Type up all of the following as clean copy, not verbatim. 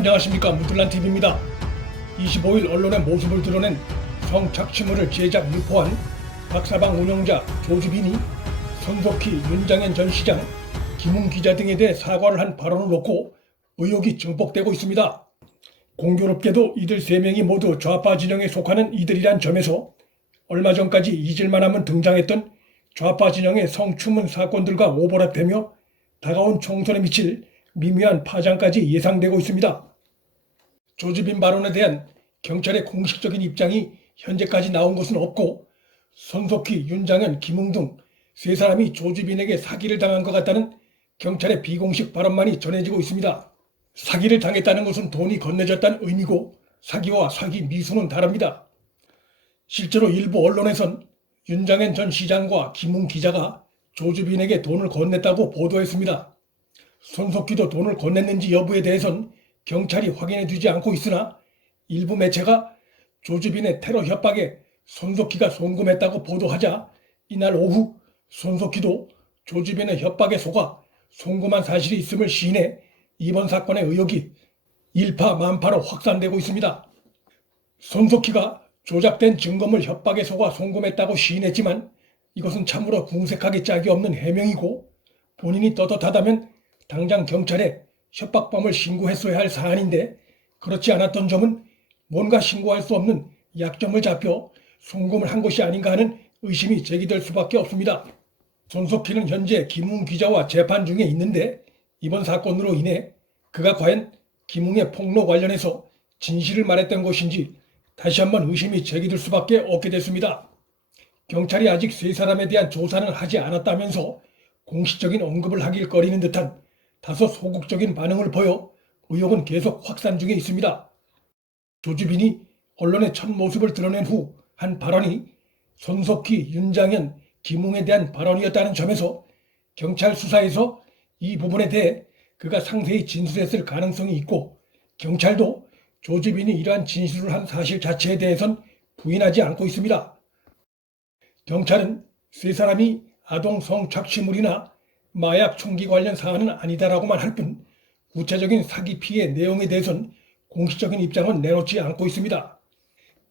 안녕하십니까, 무들란TV입니다. 25일 언론의 모습을 드러낸 성착취물을 제작 유포한 박사방 운영자 조주빈이 손석희, 윤장현 전 시장, 김웅 기자 등에 대해 사과를 한 발언을 놓고 의혹이 증폭되고 있습니다. 공교롭게도 이들 3명이 모두 좌파 진영에 속하는 이들이란 점에서 얼마 전까지 잊을만 하면 등장했던 좌파 진영의 성추문 사건들과 오버랩되며 다가온 총선에 미칠 미묘한 파장까지 예상되고 있습니다. 조주빈 발언에 대한 경찰의 공식적인 입장이 현재까지 나온 것은 없고, 손석희, 윤장현, 김웅 등 3사람이 조주빈에게 사기를 당한 것 같다는 경찰의 비공식 발언만이 전해지고 있습니다. 사기를 당했다는 것은 돈이 건네졌다는 의미고, 사기와 사기 미수는 다릅니다. 실제로 일부 언론에선 윤장현 전 시장과 김웅 기자가 조주빈에게 돈을 건넸다고 보도했습니다. 손석희도 돈을 건넸는지 여부에 대해선 경찰이 확인해주지 않고 있으나, 일부 매체가 조주빈의 테러 협박에 손석희가 송금했다고 보도하자 이날 오후 손석희도 조주빈의 협박에 속아 송금한 사실이 있음을 시인해 이번 사건의 의혹이 일파만파로 확산되고 있습니다. 손석희가 조작된 증거물 협박에 속아 송금했다고 시인했지만 이것은 참으로 궁색하기 짝이 없는 해명이고, 본인이 떳떳하다면 당장 경찰에 협박범을 신고했어야 할 사안인데 그렇지 않았던 점은 뭔가 신고할 수 없는 약점을 잡혀 송금을 한 것이 아닌가 하는 의심이 제기될 수밖에 없습니다. 손석희는 현재 김웅 기자와 재판 중에 있는데, 이번 사건으로 인해 그가 과연 김웅의 폭로 관련해서 진실을 말했던 것인지 다시 한번 의심이 제기될 수밖에 없게 됐습니다. 경찰이 아직 3사람에 대한 조사는 하지 않았다면서 공식적인 언급을 하길 꺼리는 듯한 다소 소극적인 반응을 보여 의혹은 계속 확산 중에 있습니다. 조주빈이 언론의 첫 모습을 드러낸 후 한 발언이 손석희, 윤장현, 김웅에 대한 발언이었다는 점에서 경찰 수사에서 이 부분에 대해 그가 상세히 진술했을 가능성이 있고, 경찰도 조주빈이 이러한 진술을 한 사실 자체에 대해선 부인하지 않고 있습니다. 경찰은 3사람이 아동 성착취물이나 마약 총기 관련 사안은 아니다라고만 할 뿐 구체적인 사기 피해 내용에 대해선 공식적인 입장은 내놓지 않고 있습니다.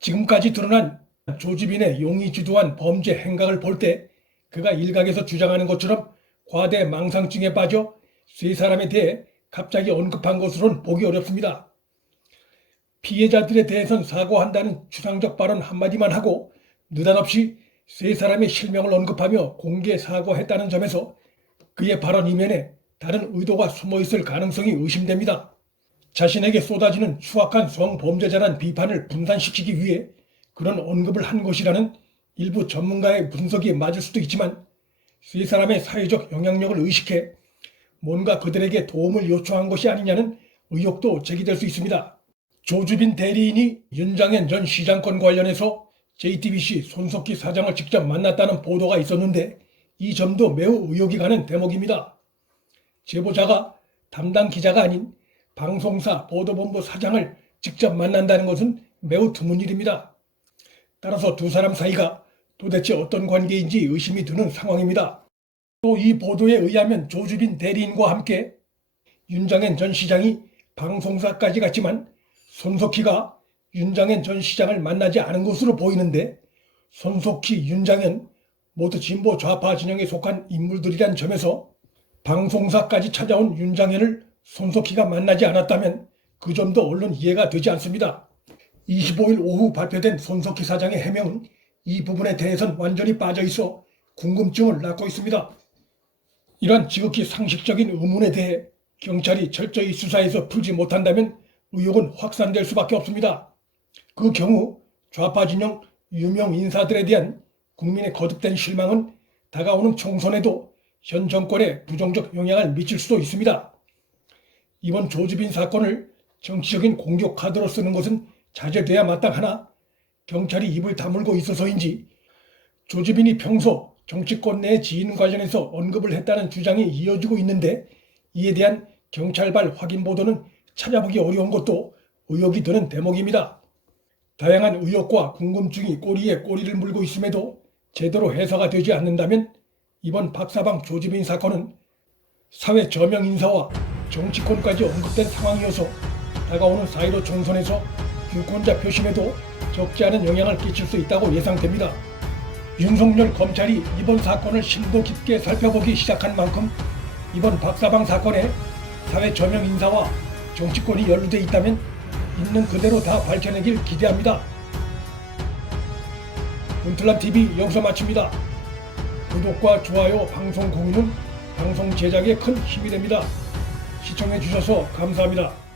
지금까지 드러난 조주빈의 용의 주도한 범죄 행각을 볼 때 그가 일각에서 주장하는 것처럼 과대 망상증에 빠져 3사람에 대해 갑자기 언급한 것으로는 보기 어렵습니다. 피해자들에 대해선 사과한다는 추상적 발언 한마디만 하고 느닷없이 3사람의 실명을 언급하며 공개 사과했다는 점에서 그의 발언 이면에 다른 의도가 숨어있을 가능성이 의심됩니다. 자신에게 쏟아지는 추악한 성범죄자란 비판을 분산시키기 위해 그런 언급을 한 것이라는 일부 전문가의 분석이 맞을 수도 있지만, 3사람의 사회적 영향력을 의식해 뭔가 그들에게 도움을 요청한 것이 아니냐는 의혹도 제기될 수 있습니다. 조주빈 대리인이 윤장현 전 시장 건 관련해서 JTBC 손석희 사장을 직접 만났다는 보도가 있었는데, 이 점도 매우 의혹이 가는 대목입니다. 제보자가 담당 기자가 아닌 방송사 보도본부 사장을 직접 만난다는 것은 매우 드문 일입니다. 따라서 2사람 사이가 도대체 어떤 관계인지 의심이 드는 상황입니다. 또 이 보도에 의하면 조주빈 대리인과 함께 윤장현 전 시장이 방송사까지 갔지만 손석희가 윤장현 전 시장을 만나지 않은 것으로 보이는데, 손석희, 윤장현 모두 진보 좌파 진영에 속한 인물들이란 점에서 방송사까지 찾아온 윤장현을 손석희가 만나지 않았다면 그 점도 얼른 이해가 되지 않습니다. 25일 오후 발표된 손석희 사장의 해명은 이 부분에 대해선 완전히 빠져있어 궁금증을 낳고 있습니다. 이러한 지극히 상식적인 의문에 대해 경찰이 철저히 수사해서 풀지 못한다면 의혹은 확산될 수밖에 없습니다. 그 경우 좌파 진영 유명 인사들에 대한 국민의 거듭된 실망은 다가오는 총선에도 현 정권에 부정적 영향을 미칠 수도 있습니다. 이번 조주빈 사건을 정치적인 공격 카드로 쓰는 것은 자제돼야 마땅하나, 경찰이 입을 다물고 있어서인지 조주빈이 평소 정치권 내 지인 관련해서 언급을 했다는 주장이 이어지고 있는데, 이에 대한 경찰발 확인 보도는 찾아보기 어려운 것도 의혹이 드는 대목입니다. 다양한 의혹과 궁금증이 꼬리에 꼬리를 물고 있음에도 제대로 해소가 되지 않는다면 이번 박사방 조주빈 사건은 사회 저명 인사와 정치권까지 언급된 상황이어서 다가오는 4.15 총선에서 유권자 표심에도 적지 않은 영향을 끼칠 수 있다고 예상됩니다. 윤석열 검찰이 이번 사건을 심도 깊게 살펴보기 시작한 만큼 이번 박사방 사건에 사회 저명 인사와 정치권이 연루돼 있다면 있는 그대로 다 밝혀내길 기대합니다. 문틀남TV 여기서 마칩니다. 구독과 좋아요, 방송 공유는 방송 제작에 큰 힘이 됩니다. 시청해주셔서 감사합니다.